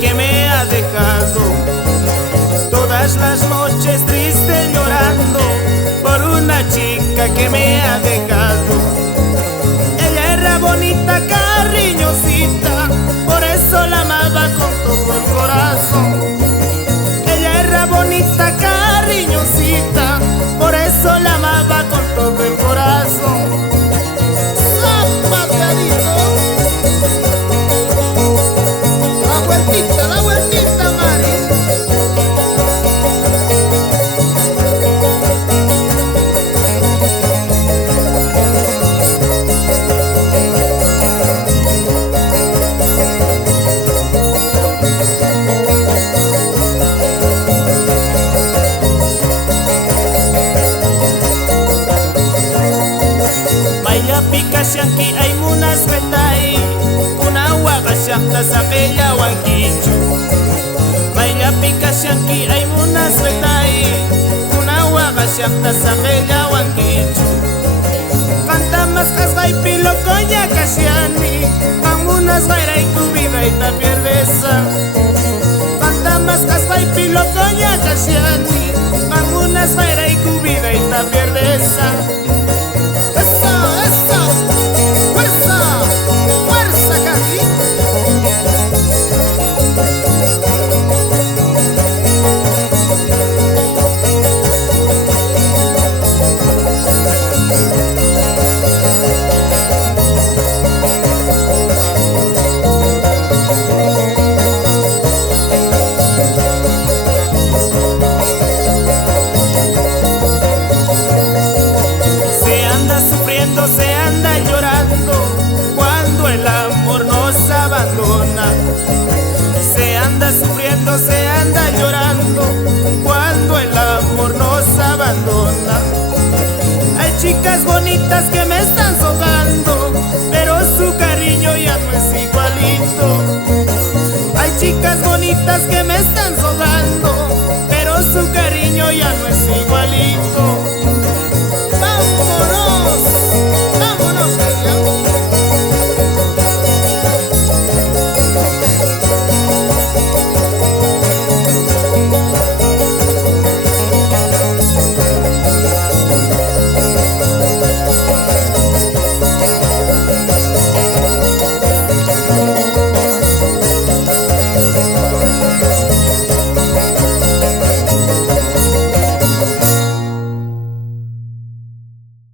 Que me ha dejado, todas las noches triste llorando por una chica que me ha dejado. Ella era bonita, cariñosita, por eso la amaba con todo el corazón. Ella era bonita, cariñosita, por eso la amaba con todo el corazón. La vueltita, Mari. Maya pika siangki ay munas betay, una waga siangta sa kaya wangkichu. Maya pika siangki ay munas betay, una waga siangta sa kaya wangkichu. Canta más kasgay pilo konya kasiani, ang munas gayray kubida ita pierdesa. Canta más kasgay pilo konya kasiani, ang munas gayray kubida ita pierdesa.